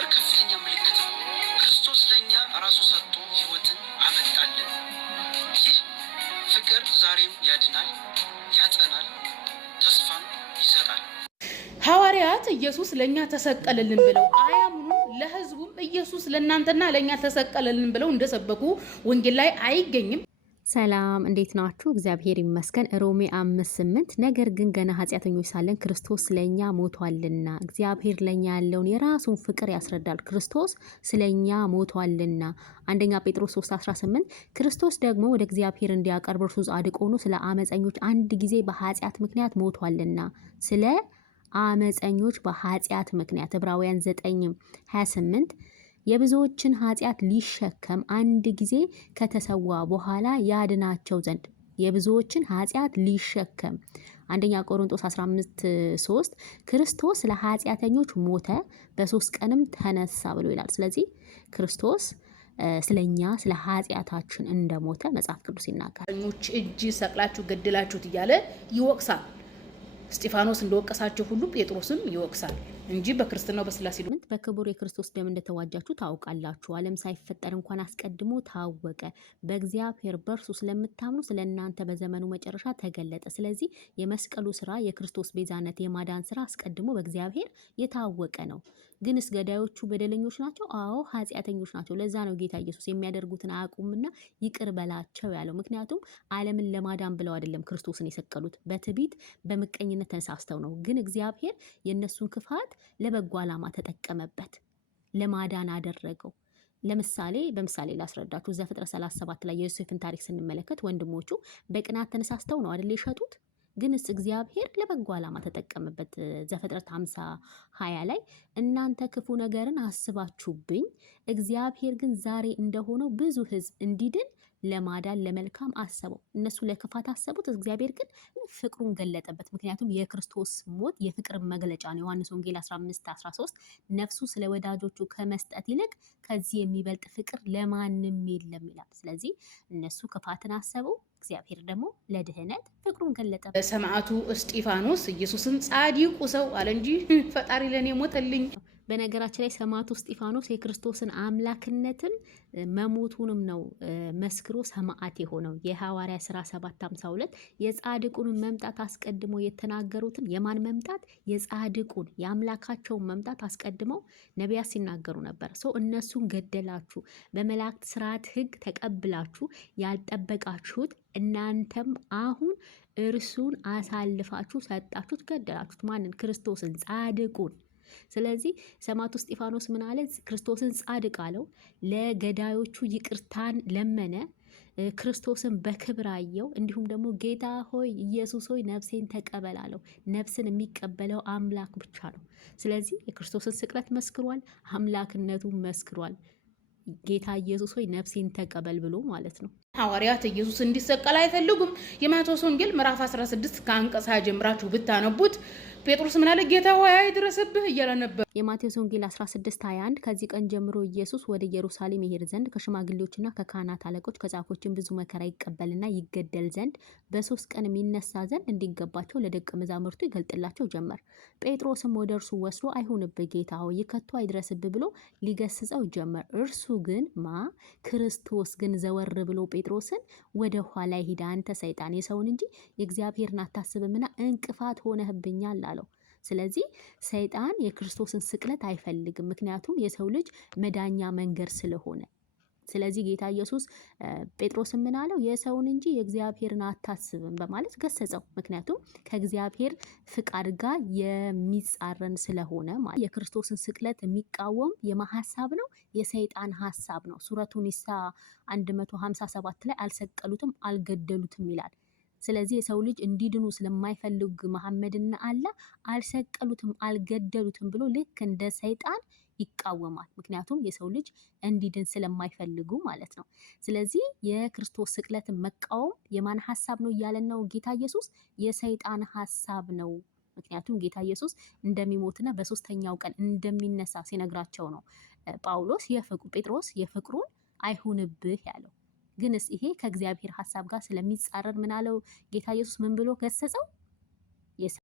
ፍቅር ከፍተኛ ምልክት ነው። ክርስቶስ ለእኛ ራሱ ሰጥቶ ሕይወትን አመጣልን። ይህ ፍቅር ዛሬም ያድናል፣ ያጸናል፣ ተስፋም ይሰጣል። ሐዋርያት ኢየሱስ ለኛ ተሰቀለልን ብለው አያምኑ። ለህዝቡም ኢየሱስ ለእናንተና ለኛ ተሰቀለልን ብለው እንደሰበኩ ወንጌል ላይ አይገኝም። ሰላም እንዴት ናችሁ? እግዚአብሔር ይመስገን። ሮሜ 5:8 ነገር ግን ገና ኃጢአተኞች ሳለን ክርስቶስ ስለኛ ሞቷልና። እግዚአብሔር ለኛ ያለውን የራሱን ፍቅር ያስረዳል። ክርስቶስ ስለኛ ሞቷልና። አንደኛ ጴጥሮስ 3:18 ክርስቶስ ደግሞ ወደ እግዚአብሔር እንዲያቀርብ እርሱ ጻድቅ ሆኖ ስለ አመፀኞች አንድ ጊዜ በኃጢአት ምክንያት ሞቷልና። ስለ አመፀኞች በኃጢአት ምክንያት ዕብራውያን 9:28 የብዙዎችን ኃጢአት ሊሸከም አንድ ጊዜ ከተሰዋ በኋላ ያድናቸው ዘንድ የብዙዎችን ኃጢአት ሊሸከም። አንደኛ ቆሮንቶስ 15:3 ክርስቶስ ለኃጢአተኞች ሞተ በ3 ቀንም ተነሳ ብሎ ይላል። ስለዚህ ክርስቶስ ስለኛ ስለ ኃጢአታችን እንደሞተ መጽሐፍ ቅዱስ ይናገራል። እጅ ሰቅላችሁ ገድላችሁት እያለ ይወቅሳል። እስጢፋኖስ እንደወቀሳቸው ሁሉ ጴጥሮስም ይወቅሳል እንጂ በክርስትናው በስላሴ በክቡር የክርስቶስ ደም እንደተዋጃችሁ ታውቃላችሁ። ዓለም ሳይፈጠር እንኳን አስቀድሞ ታወቀ። በእግዚአብሔር በእርሱ ስለምታምኑ ስለ እናንተ በዘመኑ መጨረሻ ተገለጠ። ስለዚህ የመስቀሉ ስራ የክርስቶስ ቤዛነት የማዳን ስራ አስቀድሞ በእግዚአብሔር የታወቀ ነው። ግንስ ገዳዮቹ በደለኞች ናቸው? አዎ ኃጢአተኞች ናቸው። ለዛ ነው ጌታ ኢየሱስ የሚያደርጉትን አያውቁምና ይቅር በላቸው ያለው። ምክንያቱም ዓለምን ለማዳን ብለው አይደለም ክርስቶስን የሰቀሉት፣ በትዕቢት በምቀኝነት ተነሳስተው ነው። ግን እግዚአብሔር የእነሱን ክፋት ለበጎ ዓላማ ተጠቀመበት፣ ለማዳን አደረገው። በምሳሌ ላስረዳችሁ። ዘፍጥረት 37 ላይ የዮሴፍን ታሪክ ስንመለከት ወንድሞቹ በቅናት ተነሳስተው ነው አይደል የሸጡት? ግንስ እግዚአብሔር ለበጎ ዓላማ ተጠቀመበት። ዘፍጥረት 50:20 ላይ እናንተ ክፉ ነገርን አስባችሁብኝ፣ እግዚአብሔር ግን ዛሬ እንደሆነው ብዙ ሕዝብ እንዲድን ለማዳን ለመልካም አሰበው። እነሱ ለክፋት አሰቡት፣ እግዚአብሔር ግን ፍቅሩን ገለጠበት። ምክንያቱም የክርስቶስ ሞት የፍቅር መግለጫ ነው። ዮሐንስ ወንጌል 15:13 ነፍሱ ስለ ወዳጆቹ ከመስጠት ይልቅ ከዚህ የሚበልጥ ፍቅር ለማንም የለም ይላል። ስለዚህ እነሱ ክፋትን አሰቡ፣ እግዚአብሔር ደግሞ ለድህነት ፍቅሩን ገለጠ። ሰማዕቱ እስጢፋኖስ ኢየሱስን ጻድቁ ሰው አለ እንጂ ፈጣሪ ለኔ ሞተልኝ። በነገራችን ላይ ሰማዕቱ እስጢፋኖስ የክርስቶስን አምላክነትን መሞቱንም ነው መስክሮ ሰማዕት የሆነው። የሐዋርያ ሥራ 7:52 የጻድቁን መምጣት አስቀድሞ የተናገሩትን የማን መምጣት? የጻድቁን የአምላካቸውን መምጣት አስቀድመው ነቢያት ሲናገሩ ነበር። ሰው እነሱን ገደላችሁ፣ በመላእክት ስርዓት ሕግ ተቀብላችሁ ያልጠበቃችሁት እናንተም አሁን እርሱን አሳልፋችሁ ሰጣችሁት፣ ገደላችሁት። ማንን? ክርስቶስን፣ ጻድቁን። ስለዚህ ሰማዕቱ እስጢፋኖስ ምን አለ? ክርስቶስን ጻድቅ አለው። ለገዳዮቹ ይቅርታን ለመነ። ክርስቶስን በክብር አየው። እንዲሁም ደግሞ ጌታ ሆይ ኢየሱስ ሆይ ነፍሴን ተቀበል አለው። ነፍስን የሚቀበለው አምላክ ብቻ ነው። ስለዚህ የክርስቶስን ስቅለት መስክሯል፣ አምላክነቱን መስክሯል። ጌታ ኢየሱስ ሆይ ነፍሴን ተቀበል ብሎ ማለት ነው። ሐዋርያት ኢየሱስ እንዲሰቀል አይፈልጉም። የማቴዎስ ወንጌል ምዕራፍ 16 ከአንቀጽ 20 ጀምራችሁ ብታነቡት ጴጥሮስ ምን አለ? ጌታ ሆይ አይድረስብህ እያለ ነበር። የማቴዎስ ወንጌል 16:21 ከዚህ ቀን ጀምሮ ኢየሱስ ወደ ኢየሩሳሌም ይሄድ ዘንድ ከሽማግሌዎችና ከካህናት አለቆች ከጻፎችም ብዙ መከራ ይቀበልና ይገደል ዘንድ በ3 ቀን የሚነሳ ዘንድ እንዲገባቸው ለደቀ መዛሙርቱ ይገልጥላቸው ጀመር። ጴጥሮስም ወደ እርሱ ወስዶ አይሁንብህ ጌታ ሆይ ከቶ አይድረስብህ ብሎ ሊገስጸው ጀመር። እርሱ ግን ክርስቶስ ግን ዘወር ብሎ ጴጥሮስን ወደ ኋላ ሂድ አንተ ሰይጣን፣ የሰውን እንጂ የእግዚአብሔርን አታስብምና እንቅፋት ሆነህብኛል አለው። ስለዚህ ሰይጣን የክርስቶስን ስቅለት አይፈልግም፣ ምክንያቱም የሰው ልጅ መዳኛ መንገድ ስለሆነ። ስለዚህ ጌታ ኢየሱስ ጴጥሮስ ምን አለው? የሰውን እንጂ የእግዚአብሔርን አታስብም በማለት ገሰጸው። ምክንያቱም ከእግዚአብሔር ፍቃድ ጋር የሚጻረን ስለሆነ ማለት። የክርስቶስን ስቅለት የሚቃወም የማሐሳብ ነው፣ የሰይጣን ሐሳብ ነው። ሱረቱ ኒሳ 157 ላይ አልሰቀሉትም አልገደሉትም ይላል። ስለዚህ የሰው ልጅ እንዲድኑ ስለማይፈልግ መሐመድና አላህ አልሰቀሉትም አልገደሉትም ብሎ ልክ እንደ ሰይጣን ይቃወማል። ምክንያቱም የሰው ልጅ እንዲድን ስለማይፈልጉ ማለት ነው። ስለዚህ የክርስቶስ ስቅለትን መቃወም የማን ሐሳብ ነው እያለን ነው ጌታ ኢየሱስ? የሰይጣን ሐሳብ ነው። ምክንያቱም ጌታ ኢየሱስ እንደሚሞትና በ3ኛው ቀን እንደሚነሳ ሲነግራቸው ነው ጴጥሮስ የፍቅሩን አይሁንብህ ያለው። ግንስ ይሄ ከእግዚአብሔር ሐሳብ ጋር ስለሚጻረር ምን አለው ጌታ ኢየሱስ? ምን ብሎ ገሰጸው?